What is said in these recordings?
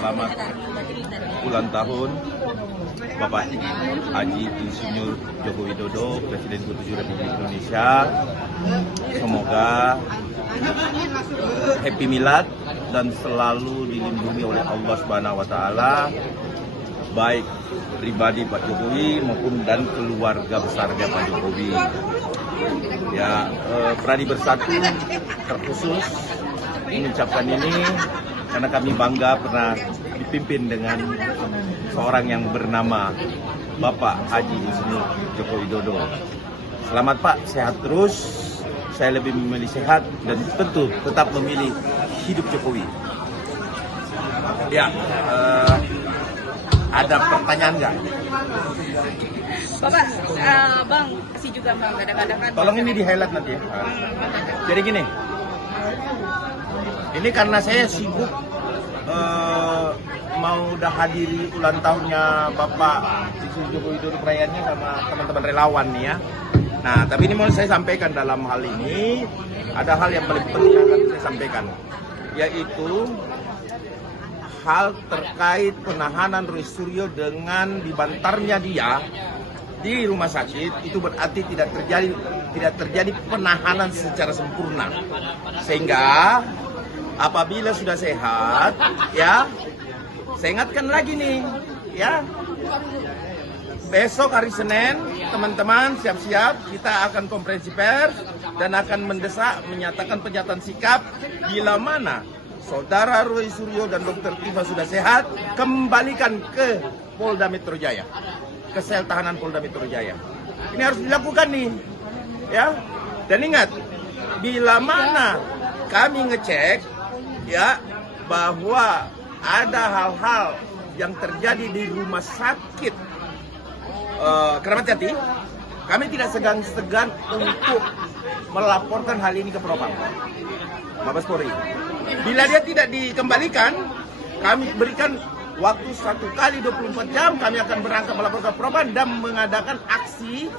Selamat ulang tahun Bapak Haji Insinyur Joko Widodo, Presiden ke-7 Republik Indonesia. Semoga happy milad dan selalu dilindungi oleh Allah Subhanahu wa taala, baik pribadi Pak Jokowi maupun dan keluarga besarnya Pak Jokowi. Ya, Pradi Bersatu terkhusus mengucapkan ini karena kami bangga pernah dipimpin dengan seorang yang bernama Bapak Haji Insinyur Joko Widodo. Selamat Pak, sehat terus. Saya lebih memilih sehat dan tentu tetap memilih hidup Jokowi. Ya, ada pertanyaan nggak? Bapak, Bang, kasih juga Bang, kadang-kadang kan. Tolong ini di highlight nanti ya. Jadi gini, ini karena saya sibuk mau udah hadiri ulang tahunnya Bapak Insinyur Joko Widodo perayaannya sama teman-teman relawan nih ya. Nah, tapi ini mau saya sampaikan dalam hal ini, ada hal yang paling penting yang akan saya sampaikan, yaitu hal terkait penahanan Roy Suryo dengan dibantarnya dia di rumah sakit. Itu berarti tidak terjadi penahanan secara sempurna, sehingga apabila sudah sehat, ya, saya ingatkan lagi nih, ya, besok hari Senin, teman-teman siap-siap, kita akan konferensi pers dan akan mendesak, menyatakan pernyataan sikap bila mana Saudara Roy Suryo dan Dr. Tifa sudah sehat, kembalikan ke Polda Metro Jaya, ke sel tahanan Polda Metro Jaya. Ini harus dilakukan nih, ya. Dan ingat, bila mana kami ngecek, ya, bahwa ada hal-hal yang terjadi di rumah sakit Keramat Jati, kami tidak segan-segan untuk melaporkan hal ini ke Propam Mabes Polri. Bila dia tidak dikembalikan, kami berikan waktu 1 kali 24 jam, kami akan berangkat melapor ke Propam dan mengadakan aksi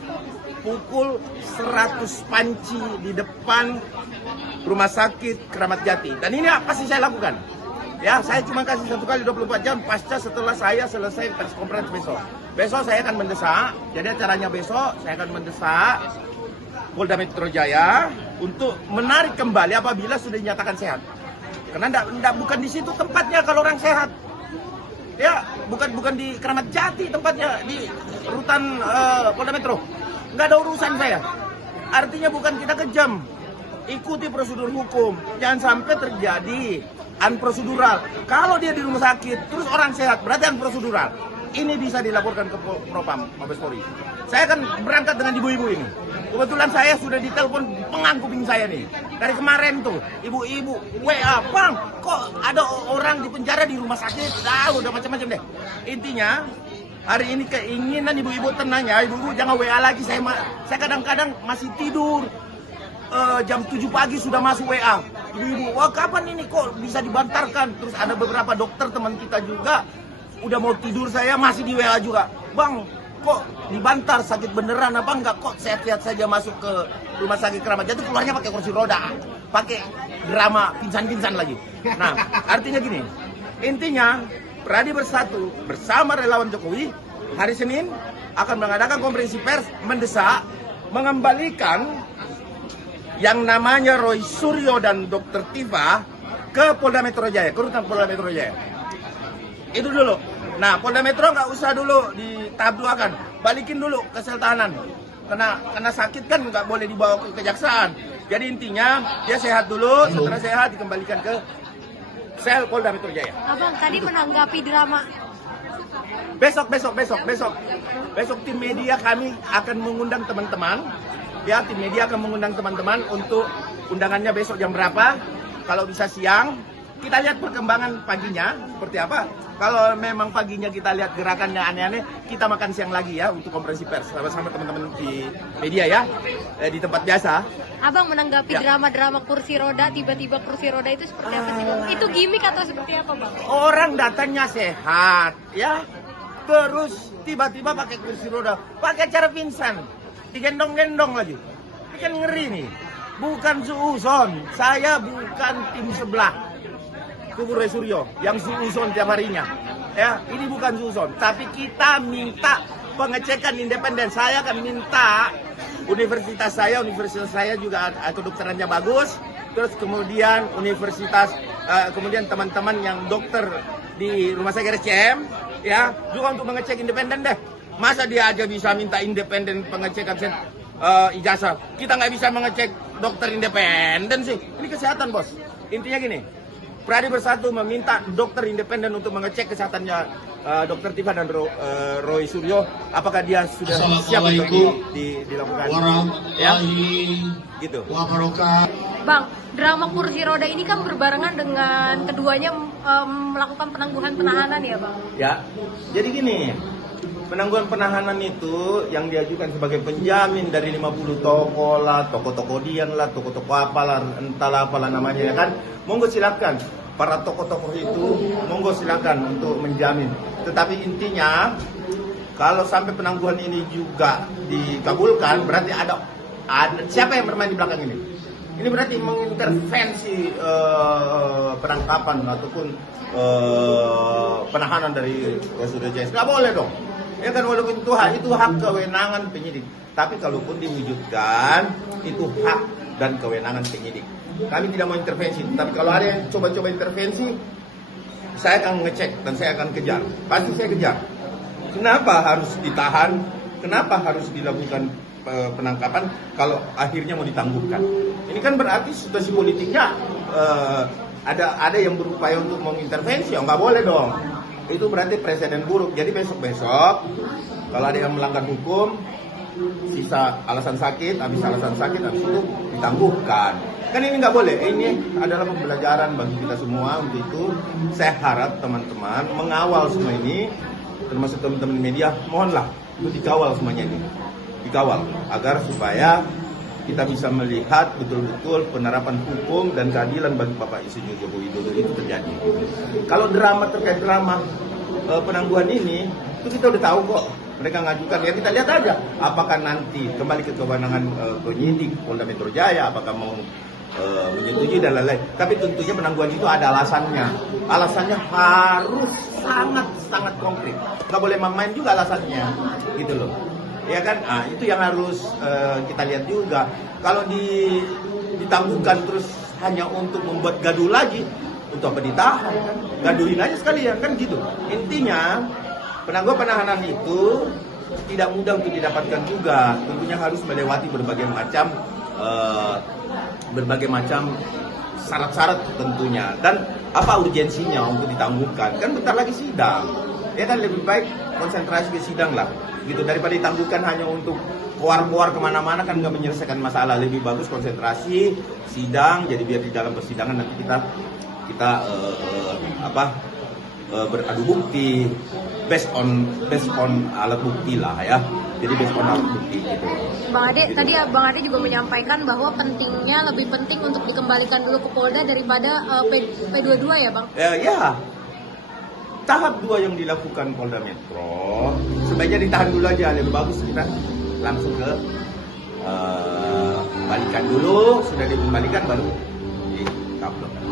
pukul 100 panci di depan rumah sakit Keramat Jati. Dan ini apa sih saya lakukan? Ya, saya cuma kasih 1 kali 24 jam pasca setelah saya selesai press conference besok. Besok saya akan mendesak, jadi acaranya besok saya akan mendesak Polda Metro Jaya untuk menarik kembali apabila sudah dinyatakan sehat. Karena bukan di situ tempatnya kalau orang sehat. Ya, bukan di Keramat Jati tempatnya, di rutan Polda Metro. Nggak ada urusan saya. Artinya bukan kita kejam. Ikuti prosedur hukum. Jangan sampai terjadi unprosedural. Kalau dia di rumah sakit, terus orang sehat, berarti unprosedural. Ini bisa dilaporkan ke Propam Mabes Polri. Saya akan berangkat dengan ibu-ibu ini. Kebetulan saya sudah ditelepon pengangkuping saya nih. Dari kemarin tuh, ibu-ibu, WA, Bang, kok ada orang di penjara di rumah sakit? Udah macam-macam deh. Intinya, hari ini keinginan ibu-ibu tenang ya. Ibu-ibu jangan WA lagi. Saya kadang-kadang masih tidur. Jam 7 pagi sudah masuk WA. Ibu-ibu, wah kapan ini kok bisa dibantarkan? Terus ada beberapa dokter teman kita juga, udah mau tidur saya masih di WA juga. Bang, kok dibantar, sakit beneran apa enggak? Kok sehat-sehat saja masuk ke rumah sakit Keramat Jati, keluarnya pakai kursi roda, pakai drama pingsan-pingsan lagi. Nah, artinya gini, intinya Pradi Bersatu bersama relawan Jokowi hari Senin akan mengadakan konferensi pers mendesak mengembalikan yang namanya Roy Suryo dan Dr. Tifa ke Polda Metro Jaya, ke rutan Polda Metro Jaya. Itu dulu. Nah, Polda Metro nggak usah dulu di tahap 2 kan, balikin dulu ke sel tahanan. Karena sakit kan nggak boleh dibawa ke kejaksaan. Jadi intinya dia sehat dulu, setelah sehat dikembalikan ke sel Polda Metro Jaya. Abang tadi menanggapi drama. Besok tim media kami akan mengundang teman-teman. Ya, tim media akan mengundang teman-teman untuk undangannya besok jam berapa. Kalau bisa siang, kita lihat perkembangan paginya seperti apa. Kalau memang paginya kita lihat gerakannya aneh-aneh, kita makan siang lagi ya untuk konferensi pers sama-sama teman-teman di media ya, di tempat biasa. Abang menanggapi drama-drama kursi roda, tiba-tiba kursi roda itu seperti apa sih? Itu gimmick atau seperti apa, Bang? Orang datangnya sehat, ya, terus tiba-tiba pakai kursi roda, pakai cara pingsan, digendong-gendong lagi. Ini kan ngeri nih. Bukan suuzon, saya bukan tim sebelah. kubu Roy Suryo yang suuzon tiap harinya. Ya, ini bukan suuzon, tapi kita minta pengecekan independen. Saya akan minta universitas saya juga kedokterannya bagus. Terus kemudian kemudian teman-teman yang dokter di rumah sakit RCM, ya, juga untuk mengecek independen deh. Masa dia aja bisa minta independen pengecekan ijazah, kita nggak bisa mengecek dokter independen sih? Ini kesehatan, bos. Intinya gini, Pradi Bersatu meminta dokter independen untuk mengecek kesehatannya Dokter Tifa dan Roy Suryo, apakah dia sudah siap untuk dilakukan, ya, gitu. Bang, drama kursi roda ini kan berbarengan dengan keduanya melakukan penangguhan penahanan ya, Bang? Ya, jadi gini, penangguhan penahanan itu yang diajukan sebagai penjamin dari 50 toko lah, toko-toko dian lah, toko-toko apalah, entahlah apalah namanya, ya kan? Monggo silakan, para tokoh-tokoh itu monggo silakan untuk menjamin. Tetapi intinya, kalau sampai penangguhan ini juga dikabulkan, berarti ada siapa yang bermain di belakang ini? Ini berarti mengintervensi penangkapan ataupun penahanan dari Suryo JS. Nggak boleh dong. Ya kan, walaupun itu hak kewenangan penyidik. Tapi kalaupun diwujudkan, itu hak dan kewenangan penyidik. Kami tidak mau intervensi. Tapi kalau ada yang coba-coba intervensi, saya akan ngecek dan saya akan kejar. Pasti saya kejar. Kenapa harus ditahan? Kenapa harus dilakukan penangkapan kalau akhirnya mau ditangguhkan? Ini kan berarti situasi politiknya ada yang berupaya untuk mengintervensi. Oh, nggak boleh dong. Itu berarti presiden buruk. Jadi besok-besok kalau ada yang melanggar hukum, sisa alasan sakit, habis itu ditangguhkan. Kan ini nggak boleh. Ini adalah pembelajaran bagi kita semua. Untuk itu saya harap teman-teman mengawal semua ini, termasuk teman-teman media, mohonlah untuk dikawal semuanya ini. Dikawal agar supaya kita bisa melihat betul-betul penerapan hukum dan keadilan bagi Bapak Insinyur Joko Widodo itu terjadi. Kalau terkait drama penangguhan ini, itu kita udah tahu kok. Mereka ngajukan, ya kita lihat aja apakah nanti kembali ke kewenangan penyidik Polda Metro Jaya, apakah mau menyetujui dan lain-lain. Tapi tentunya penangguhan itu ada alasannya. Alasannya harus sangat konkret. Nggak boleh main juga alasannya, gitu loh. Ya kan, itu yang harus kita lihat juga. Kalau ditangguhkan terus hanya untuk membuat gaduh lagi, untuk apa ditahan? Gaduhin aja sekalian, kan gitu. Intinya penangguhan penahanan itu tidak mudah untuk didapatkan juga. Tentunya harus melewati berbagai macam syarat-syarat tentunya. Dan apa urgensinya untuk ditangguhkan? Kan bentar lagi sidang. Ya kan, lebih baik konsentrasi ke sidang lah. Gitu, daripada ditangguhkan hanya untuk keluar kemana-mana, kan nggak menyelesaikan masalah. Lebih bagus konsentrasi sidang, jadi biar di dalam persidangan nanti kita beradu bukti based on alat bukti lah ya. Jadi based on alat bukti gitu. Bang Ade, gitu. Tadi Bang Ade juga menyampaikan bahwa lebih penting untuk dikembalikan dulu ke Polda daripada P22 ya, Bang? Ya. Tahap 2 yang dilakukan Polda Metro sebaiknya ditahan dulu aja, lebih bagus kita langsung ke balikan dulu, sudah dikembalikan baru dikabulkan.